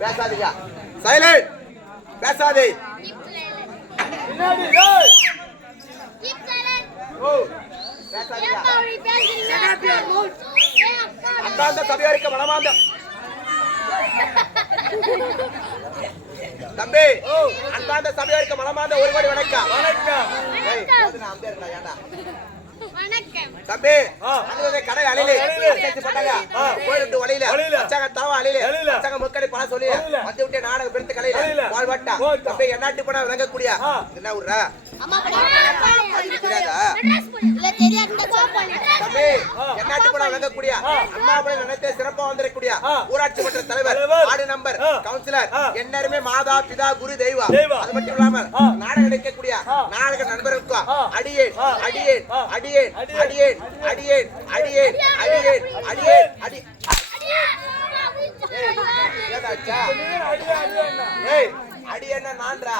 பேசாதீங்க, சைலண்ட், பேசாதே. அந்தாந்த சபையாருக்கு மனமாந்த தம்பி, அந்தாந்த சபையாருக்கு மனமாந்த ஒரு கோடி வணக்கம். தம்பி, கடை அலையிலே போயிட்டு வழியில தாவ அலையிலே முக்கடி பண சொல்லி வந்து விட்டு நாடகம் பெருத்து கலையில வாழ்வாட்டா தம்பி என்னாட்டு பணம் விளங்கக்கூடிய என்ன ஊர்ரா தம்பி என்னாட்டு பணம் விளங்கக்கூடிய அம்மாபுரை நினைத்த சிறப்பா வந்திருக்கக்கூடிய ஊராட்சி மன்ற தலைவர், வார்டு நம்பர், கவுன்சிலர், எல்லாருமே மாதா பிதா குரு தெய்வம். அது மட்டும் இல்லாமல் நாடகம் நடிக்கக்கூடிய நாடக நண்பர்களுக்கும் அடியேன் அடியேன் அடியேன் அடியேன் அடியேன் அடியேன் அடியேன் அடியேன் அடி அடியன் நான்றா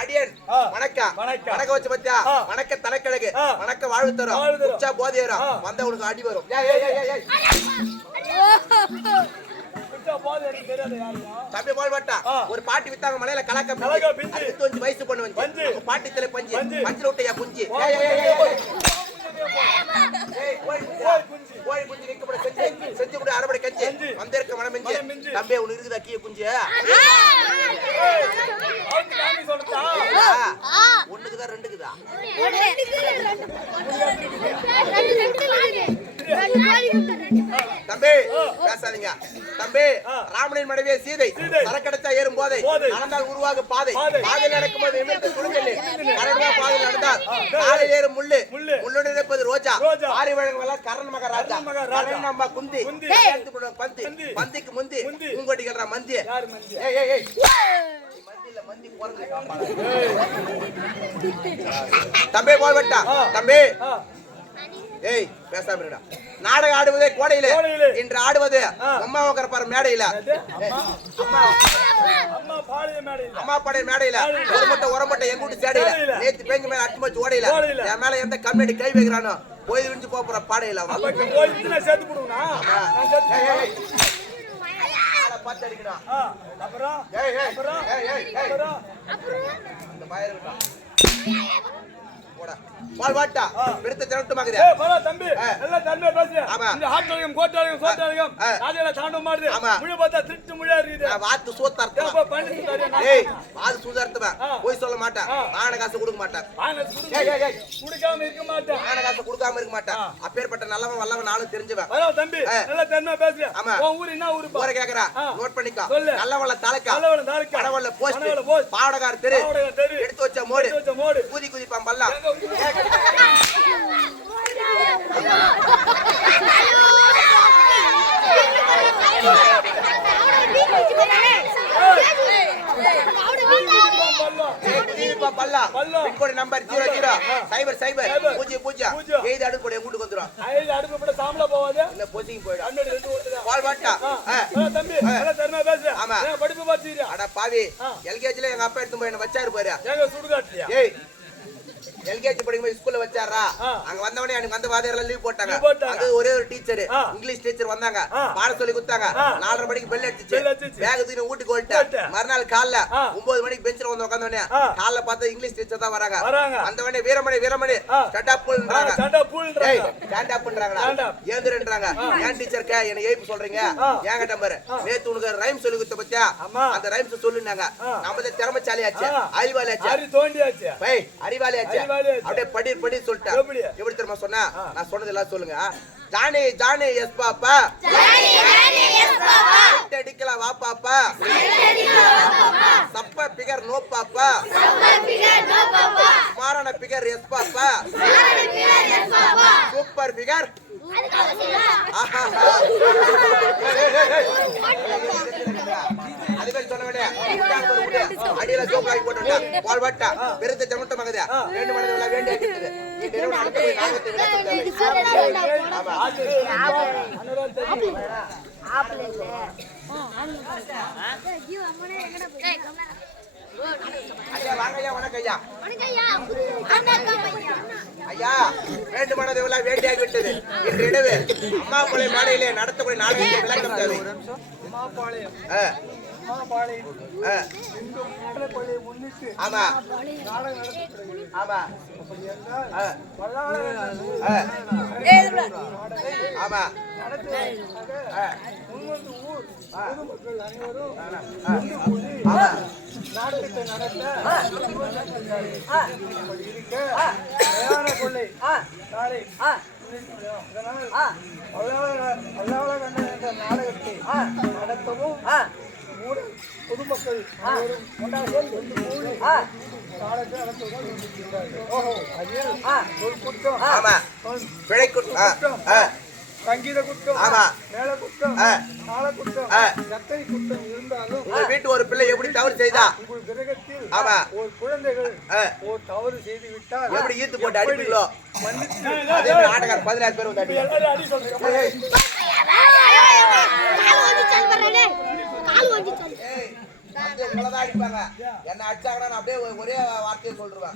அடியன் வணக்கம் வணக்கம் வச்சு பத்தியா வணக்க தலைக்கழகு வணக்க வாழ்வு தரும் உச்சா போதையரும் வந்த உனக்கு அடி வரும். தம்பி போல் பட்டா ஒரு பாட்டி வித்தாங்க மலையில கலக்க 25 வயசு பொண்ணு வந்து பாட்டி தலை பஞ்சு பஞ்சு விட்டையா குஞ்சு கோழி குஞ்சு வைக்கப்பட செஞ்சு கூட அரைபடி கஞ்சி வந்திருக்க மனம் மிஞ்சி தம்பி உனக்கு இருக்குதா கீழே குஞ்சு ஒண்ணுக்குதான் ரெண்டுக்குதா தம்பி பேசாதீங்க. தம்பி ராமனின் மனைவியே சீதை சரக்கடைச்சா ஏறும் போதை நடந்தால் உருவாக பாதை பாதையில் நடக்கும்போது பாதையில் நடந்தால் காலையில் ஏறும் முள்ளு முள்ளுடன் இருப்பது ரோஜா ஆரி வழங்குவெல்லாம் கரண் மகாராஜா கரண் அம்மா குந்தி பந்தி பந்திக்கு முந்தி பூங்கொடி கட்டுற மந்தி தம்பி போல் வட்டா தம்பி ஏய் பேசாம இருடா. நாடகம் ஆடுவதே கோடையில இன்று ஆடுவது அம்மா உக்கரப்பார மேடையில அம்மா பாடைய மேடையில ஒரு மட்டை எங்க வீட்டு சேடையில நேத்து பேஞ்சு மேல அட்டு மச்சு ஓடையில என் மேல எந்த கம்யூனிட்டி கை வைக்கிறானோ போய் விரிஞ்சு போற பாடையில பார்த்து அடிக்கணும். வாழ்வாட்டா பெருத்த திரட்டுமாக்குது. ஏய் பரா தம்பி எல்லாம் தன்மையா பேசுறேன். இந்த ஆட்டோலயும் கோட்டாலயும் சோட்டாலயும் அதெல்லாம் தாண்ட மாட்டே. முழு பார்த்தா திருட்டு முழியா இருக்குது. வாத்து சோத்தர்த்தம். அப்ப பண்ணி தரேன். ஏய் வாது சூதர்த்தம். போய் சொல்ல மாட்டேன். ஆன காசு கொடுக்க மாட்டேன். ஏய் குடுக்காம இருக்க மாட்டேன். ஆன காசு கொடுக்காம இருக்க மாட்டேன். அப்பேர்ப்பட்ட நல்லவன் வல்லவன் நாளும் தெரிஞ்சவன். பரா தம்பி எல்லாம் தன்மையா பேசுறேன். உன் ஊர் என்ன ஊரு? ஊரை கேக்குறா. நோட் பண்ணிக்கோ. நல்லவள தாலக்கா. நல்லவள தாலக்கா. படவள போஸ்ட். பாவடகார் தெரு. எடுத்து வச்ச மோடு. கூதி குதிப்பான் பல்லாம். நம்பர் 00 எழுதி அடுப்பு போட வீட்டுக்கு வந்துடும். அடுப்பு போட சாம்பல போவாது இல்ல பொசிங் போயிடும். தம்பி தர்மா பேசுறேன். ஆமா படிப்பு பாத்தீங்க. அட பாவி எல்கேஜில எங்க அப்பா எடுத்து போய் என்ன வச்சாரு பாரு. எங்க சுடுகாட்லியா? ஏய் எல்கேஜி படிக்கும்போது ஸ்கூல்ல வச்சாரா? அங்க வந்தவனே எனக்கு வந்த வாதியாரெல்லாம் லீவ் போட்டாங்க. அது ஒரே ஒரு டீச்சர் இங்கிலீஷ் டீச்சர் வந்தாங்க. பாடம் சொல்லி கொடுத்தாங்க. 4:30 மணிக்கு பெல் அடிச்சிச்சு. பேக் தூக்கி வீட்டுக்கு ஓடிட்டேன். மறுநாள் காலைல 9 மணிக்கு பெஞ்சில வந்து உட்கார்ந்தவனே காலைல பார்த்தா இங்கிலீஷ் டீச்சர் தான் வராங்க. வந்தவனே வீரமணி ஸ்டாண்ட் அப்ன்றாங்க. ஸ்டாண்ட் அப்ன்றாங்கடா. ஏந்திரன்றாங்க. ஏன் டீச்சர் என்ன ஏய்ப்பு சொல்றீங்க? ஏங்க நம்பர் நேத்து உனக்கு ரைம் சொல்லி கொடுத்த பத்தியா? அந்த ரைம்ஸ் சொல்லுனாங்க. நம்ம திறமைசாலியாச்சு. அறிவாளியாச்சு. பை அறிவாளியாச்சு. அப்படியே படி சொல்லிட்டேன். எப்படி தெரியுமா சொன்னா? நான் சொன்னது எல்லாம் சொல்லுங்க. Johnny yes papa. அடிக்கலாம் வா பாப்பா. சப்ப பிகர் நோ பாப்பா. ஸ்மாரான பிகர் எஸ் பாப்பா. Super figure. அதுவே சொன்ன அடியில ஜோக்காகி போட்டு வாழ்வாட்டா பெருத்த ஜமட்ட மகதா ரெண்டு மனதுல வேண்டிய ஐயா வாங்கய்யா வணக்கய்யா. ஐயா வேண்டு மனதெல்லாம் வேண்டியாகி விட்டது. இன்று இடவே அம்மாபாளைய மேடையிலே நடத்தக்கூடிய நாடகத்தை விளக்கம் தேவை. ஆமா ஆமா ஆமா நாட்டத்தை நடத்த கொள்ளை நாளை அல்லாவலகண்ணன் என்ற நாடகத்தை நடத்தவும் பொதுமக்கள் நாடகத்தை நடத்தும் சங்கீத குற்றம், மேல குற்றம், கால குற்றம், சர்க்கரை குற்றம் இருந்தாலும் உங்க வீட்டு ஒரு பிள்ளை எப்படி தவறு செய்தா உங்கள் கிரகத்தில் ஒரு குழந்தைகள் ஒரு தவறு செய்து விட்டால் எப்படி ஈத்து போட்டு அடிப்பீங்களோ அதே ஆட்டக்கார 16 பேர் வந்து அடிப்பாங்க. என்ன அடிச்சாங்கன்னா அப்படியே ஒரே வார்த்தையை சொல்றேன்.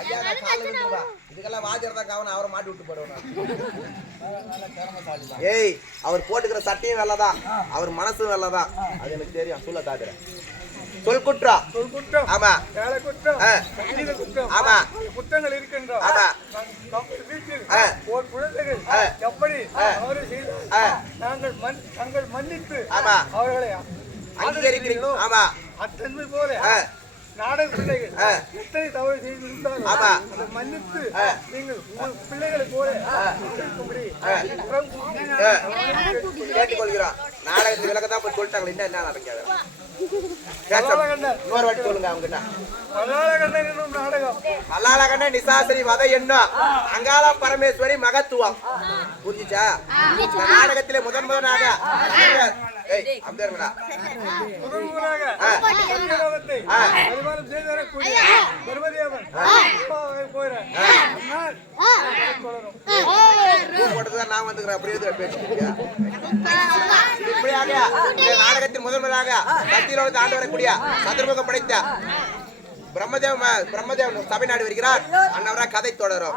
ஐயா நான் கால விட்டுருவேன். இதுக்கெல்லாம் வாஜர் தான் காவன அவரை மாட்டி விட்டு போடுவேன். ஏய் அவர் போட்டுக்கிற சட்டையும் வெள்ளதான், அவர் மனசும் வெள்ளதான். அது எனக்கு தெரியும். சொல்ல தாக்குற சொல் குற்றம் ஆமா குற்றம் ஆமா குற்றங்கள் இருக்கின்றோம். ஒரு குழந்தைகள் எப்படி அவரை செய்தால் நாங்கள் மன்னித்து அவர்களை அங்கீகரிக்கிறீங்களோ ஆமா அத்தன்மை போல நாடக பிள்ளைகள் எத்தனை தவறு செய்திருந்தாலும் அதை மன்னித்து நீங்கள் பிள்ளைகளை போல கேட்டுக்கொள்கிறோம். நாடகத்து விளக்கத்தான் போய் சொல்லிட்டாங்க. என்ன நடக்காது இன்னொரு வாட்டி சொல்லுங்க அவங்க கிட்ட. மல்லாளகண்ணன் நிசாசரி வதை எண்ணம் அங்காள பரமேஸ்வரி மகத்துவம் புரிஞ்சுச்சா? நாடகத்திலே முதன்முதனாக நான் வந்துக்கிறேன். நாடகத்தின் முதன்முதலாக சக்தியில ஆண்டு வரக்கூடிய சதுர்முகம் படைத்த பிரம்மதேவன் சபை நாடு வருகிறார். அன்னவரா கதை தொடரும்.